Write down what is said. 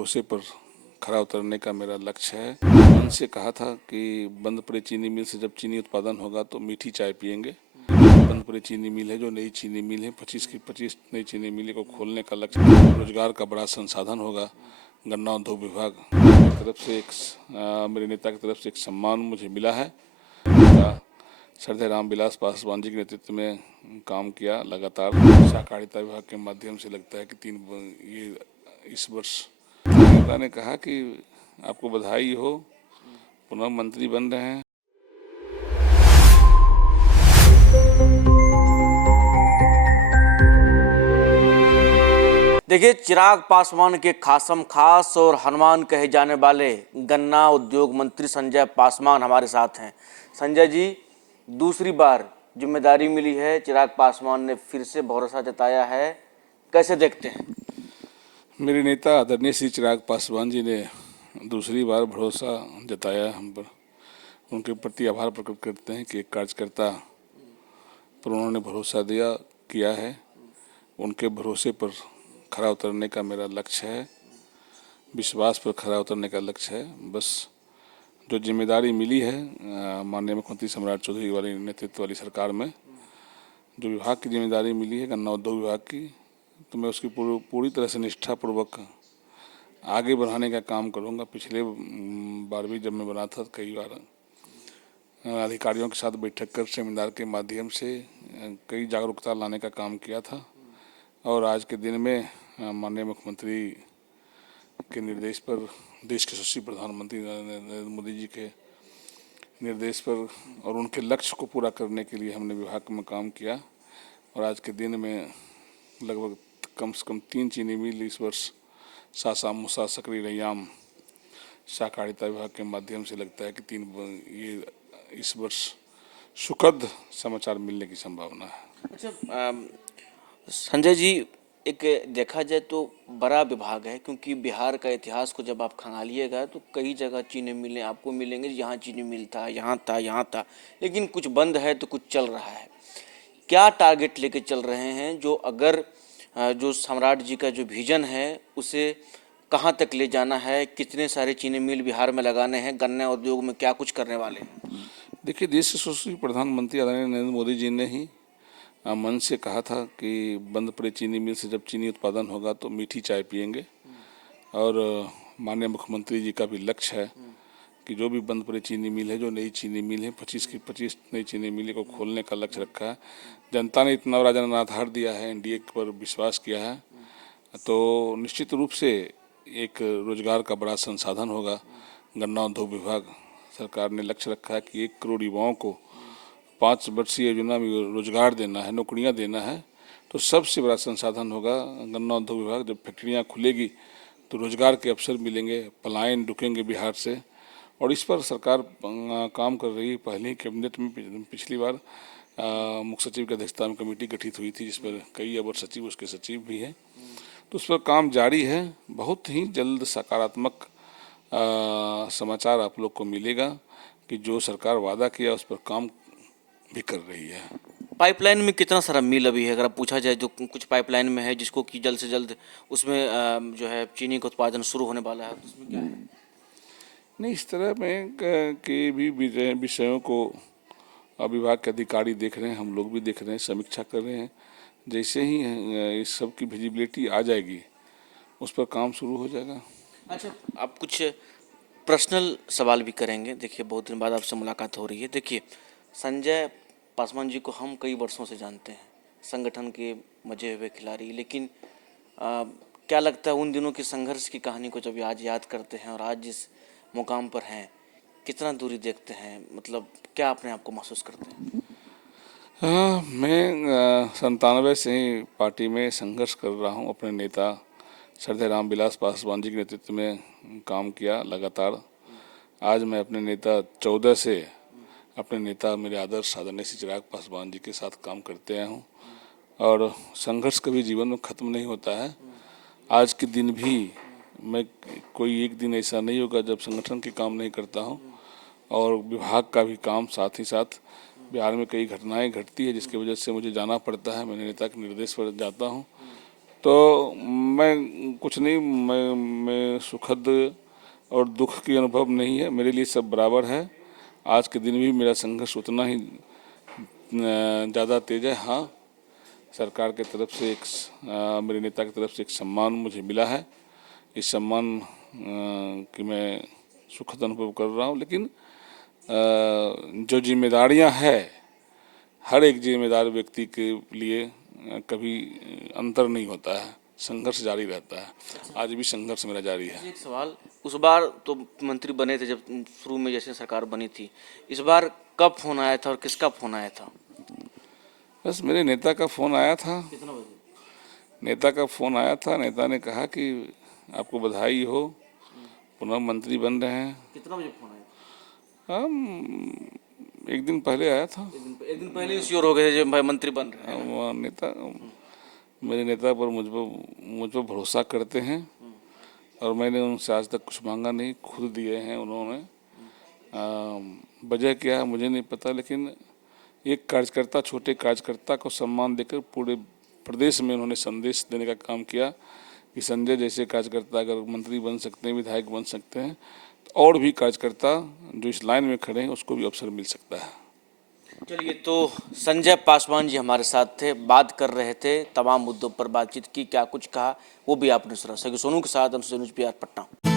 भरोसे पर खरा उतरने का मेरा लक्ष्य है। मन से कहा था कि बंद पड़े चीनी मिल से जब चीनी उत्पादन होगा तो मीठी चाय पियेंगे। बंद पड़े चीनी मिल है, जो नई चीनी मिल है, 25 की 25 नई चीनी मिल को खोलने का लक्ष्य, रोजगार का बड़ा संसाधन होगा। गन्ना उद्योग विभाग की तरफ से मेरे नेता की तरफ से एक सम्मान मुझे मिला है। नेता श्रद्धेय रामविलास पासवान जी के नेतृत्व में काम किया लगातार। सहकारिता विभाग के माध्यम से लगता है कि ये इस वर्ष नेता ने कहा कि आपको बधाई हो, पुनः मंत्री बन रहे हैं। देखिए, चिराग पासवान के खासम खास और हनुमान कहे जाने वाले गन्ना उद्योग मंत्री संजय पासवान हमारे साथ हैं। संजय जी, दूसरी बार जिम्मेदारी मिली है, चिराग पासवान ने फिर से भरोसा जताया है, कैसे देखते हैं? मेरे नेता आदरणीय श्री चिराग पासवान जी ने दूसरी बार भरोसा जताया हम पर। उनके प्रति आभार प्रकट करते हैं कि एक कार्यकर्ता पर उन्होंने भरोसा किया है। उनके भरोसे पर खरा उतरने का मेरा लक्ष्य है, विश्वास पर खरा उतरने का लक्ष्य है। बस जो जिम्मेदारी मिली है माननीय मुख्यमंत्री सम्राट चौधरी वाली नेतृत्व वाली सरकार में, जो विभाग की जिम्मेदारी मिली है गन्ना उद्योग विभाग की, तो मैं उसकी पूरी तरह से निष्ठापूर्वक आगे बढ़ाने का काम करूंगा। पिछले बार भी जब मैं बना था, कई बार अधिकारियों के साथ बैठक कर सेमिनार के माध्यम से कई जागरूकता लाने का काम किया था। और आज के दिन में माननीय मुख्यमंत्री के निर्देश पर, देश के यशस्वी प्रधानमंत्री नरेंद्र मोदी जी के निर्देश पर और उनके लक्ष्य को पूरा करने के लिए हमने विभाग में काम किया। और आज के दिन में लगभग कम से कम 3 चीनी मिल इस वर्ष सासा, मूसा, सकरी, रैयाम सहकारिता विभाग के माध्यम से लगता है कि ये इस वर्ष सुखद समाचार मिलने की संभावना है। अच्छा, संजय जी, एक देखा जाए तो बड़ा विभाग है, क्योंकि बिहार का इतिहास को जब आप खंगालिएगा तो कई जगह चीनी मिलें आपको मिलेंगे। यहाँ चीनी मिल था, यहाँ था, लेकिन कुछ बंद है तो कुछ चल रहा है। क्या टारगेट लेके चल रहे हैं, जो अगर जो सम्राट जी का जो विजन है उसे कहाँ तक ले जाना है? कितने सारे चीनी मिल बिहार में लगाने हैं? गन्ना उद्योग में क्या कुछ करने वाले हैं? देखिए, देश के यशस्वी प्रधानमंत्री आदरणीय नरेंद्र मोदी जी ने ही मन से कहा था कि बंद पड़े चीनी मिल से जब चीनी उत्पादन होगा तो मीठी चाय पियेंगे। और माननीय मुख्यमंत्री जी का भी लक्ष्य है कि जो भी बंद पड़े चीनी मिल है, जो नई चीनी मिल है, 25 की 25 नई चीनी मिल को खोलने का लक्ष्य रखा है। जनता ने इतना बड़ा जनाधार दिया है, एनडीए पर विश्वास किया है, तो निश्चित रूप से एक रोजगार का बड़ा संसाधन होगा। गन्ना उद्योग विभाग सरकार ने लक्ष्य रखा है कि 1 करोड़ युवाओं को 5 वर्षीय योजना में रोजगार देना है, नौकरियां देना है। तो सबसे बड़ा संसाधन होगा गन्ना उद्योग विभाग। जब फैक्ट्रियां खुलेगी तो रोजगार के अवसर मिलेंगे, पलायन रुकेंगे बिहार से। और इस पर सरकार काम कर रही है। पहले ही कैबिनेट में पिछली बार मुख्य सचिव की अध्यक्षता में कमेटी गठित हुई थी, जिस पर कई अवर सचिव, उसके सचिव भी हैं। तो उस पर काम जारी है। बहुत ही जल्द सकारात्मक समाचार आप लोग को मिलेगा कि जो सरकार वादा किया उस पर काम भी कर रही है। पाइपलाइन में कितना सारा मिल अभी है, अगर आप पूछा जाए तो कुछ पाइपलाइन में है जिसको कि जल्द से जल्द उसमें जो है चीनी का उत्पादन शुरू होने वाला है, तो उसमें क्या है? नहीं, इस तरह में के भी विषयों को विभाग के अधिकारी देख रहे हैं, हम लोग भी देख रहे हैं, समीक्षा कर रहे हैं। जैसे ही इस सब की विजिबिलिटी आ जाएगी उस पर काम शुरू हो जाएगा। अच्छा, आप कुछ पर्सनल सवाल भी करेंगे। देखिए, बहुत दिन बाद आपसे मुलाकात हो रही है। देखिए, संजय पासवान जी को हम कई वर्षों से जानते हैं, संगठन के मजे हुए खिलाड़ी। लेकिन क्या लगता है उन दिनों की संघर्ष की कहानी को जब आज याद करते हैं और आज जिस मुकाम पर हैं, कितना दूरी देखते हैं? मतलब क्या अपने आप को महसूस करते हैं? हाँ, मैं 97 से ही पार्टी में संघर्ष कर रहा हूँ। अपने नेता श्रद्धेय रामविलास पासवान जी के नेतृत्व में काम किया लगातार। आज मैं अपने नेता 14 से अपने नेता मेरे आदर्श आदरणीय श्री चिराग पासवान जी के साथ काम करते आया हूँ। और संघर्ष कभी जीवन में ख़त्म नहीं होता है। आज के दिन भी मैं, कोई एक दिन ऐसा नहीं होगा जब संगठन के काम नहीं करता हूँ और विभाग का भी काम साथ ही साथ। बिहार में कई घटनाएं घटती है जिसकी वजह से मुझे जाना पड़ता है, मैंने नेता के निर्देश पर जाता हूँ। तो मैं कुछ नहीं, मैं सुखद और दुख की अनुभव नहीं है, मेरे लिए सब बराबर है। आज के दिन भी मेरा संघर्ष उतना ही ज़्यादा तेज है। हाँ, सरकार की तरफ से मेरे नेता की तरफ से एक सम्मान मुझे मिला है। इस सम्मान की मैं सुखद अनुभव कर रहा हूँ, लेकिन जो जिम्मेदारियाँ हैं, हर एक जिम्मेदार व्यक्ति के लिए कभी अंतर नहीं होता है, संघर्ष जारी रहता है। आज भी संघर्ष मेरा जारी है। एक सवाल, उस बार तो मंत्री बने थे जब शुरू में जैसे सरकार बनी थी, इस बार कब फोन आया था और किसका फोन आया था? बस मेरे नेता का फ़ोन आया था। कितना बजे? नेता का फ़ोन आया था, नेता ने कहा कि आपको बधाई हो, पुनः मंत्री बन रहे हैं। कितना बजे फोन आया था? एक दिन पहले आया था। एक दिन पहले ही श्योर हो गए थे जब भाई मंत्री बन रहे हैं। वो नेता, मेरे नेता पर मुझ पर भरोसा करते हैं और मैंने उनसे आज तक कुछ मांगा नहीं, खुद दिए हैं उन्होंने। वजह क्या है मुझे नहीं पता, लेकिन एक कार्यकर्ता, छोटे कार्यकर्ता को सम्मान देकर पूरे प्रदेश में उन्होंने संदेश देने का काम किया कि संजय जैसे कार्यकर्ता अगर मंत्री बन सकते हैं, विधायक बन सकते हैं, तो और भी कार्यकर्ता जो इस लाइन में खड़े हैं उसको भी अवसर मिल सकता है। चलिए, तो संजय पासवान जी हमारे साथ थे, बात कर रहे थे, तमाम मुद्दों पर बातचीत की, क्या कुछ कहा वो भी आपने सुना। सही सोनू के साथ हम न्यूज़ PR पटना।